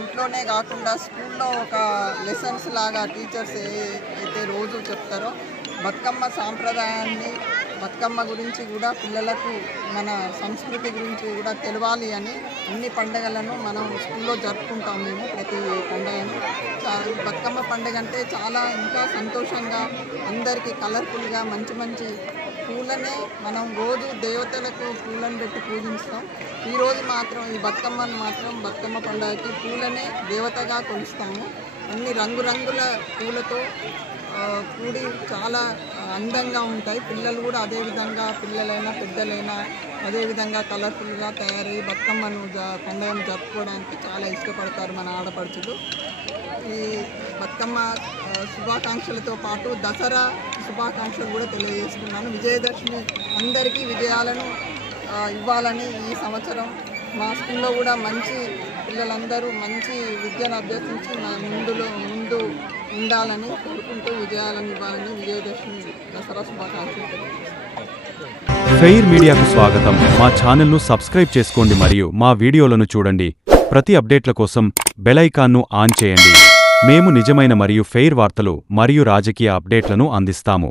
ఇంట్లోనే కాకుండా స్కూల్లో ఒక లెసన్స్ లాగా టీచర్స్ అయితే రోజు చెప్తారో బతుకమ్మ సాంప్రదాయాన్ని, బతుకమ్మ గురించి కూడా పిల్లలకు మన సంస్కృతి గురించి కూడా తెలవాలి అని అన్ని పండుగలను మనం స్కూల్లో జరుపుకుంటాం. మేము ప్రతి పండుగను బతుకమ్మ పండుగ అంటే చాలా ఇంకా సంతోషంగా అందరికీ కలర్ఫుల్గా మంచి మంచి పూలనే మనం రోజు దేవతలకు పూలను పెట్టి పూజిస్తాం. ఈరోజు మాత్రం ఈ బతుకమ్మను మాత్రం బతుకమ్మ పండుగకి పూలనే దేవతగా కొలుస్తాము. అన్ని రంగురంగుల పూలతో కూడి చాలా అందంగా ఉంటాయి. పిల్లలు కూడా అదేవిధంగా, పిల్లలైనా పెద్దలైనా అదేవిధంగా కలర్ఫుల్గా తయారయ్యి బతుకమ్మను పండుగను జరుపుకోవడానికి చాలా ఇష్టపడతారు మన ఆడపడుచులు. ఈ బతుకమ్మ శుభాకాంక్షలతో పాటు దసరా శుభాకాంక్షలు కూడా తెలియజేస్తున్నాను. విజయదశమి అందరికీ విజయాలను ఇవ్వాలని ఈ సంవత్సరం మా స్కూల్లో కూడా మంచి పిల్లలందరూ మంచి విద్యను అభ్యసించి ముందు ఉండాలని కోరుకుంటూ విజయాలను ఇవ్వాలని విజయదశమి దసరా శుభాకాంక్షలు తెలియజేస్తున్నాను. ఫెయిర్ మీడియాకు స్వాగతం. మా ఛానల్ను సబ్స్క్రైబ్ చేసుకోండి మరియు మా వీడియోలను చూడండి. ప్రతి అప్డేట్ల కోసం బెల్ ఐకాన్ను ఆన్ చేయండి. మేము నిజమైన మరియు ఫెయిర్ వార్తలు మరియు రాజకీయ అప్డేట్లను అందిస్తాము.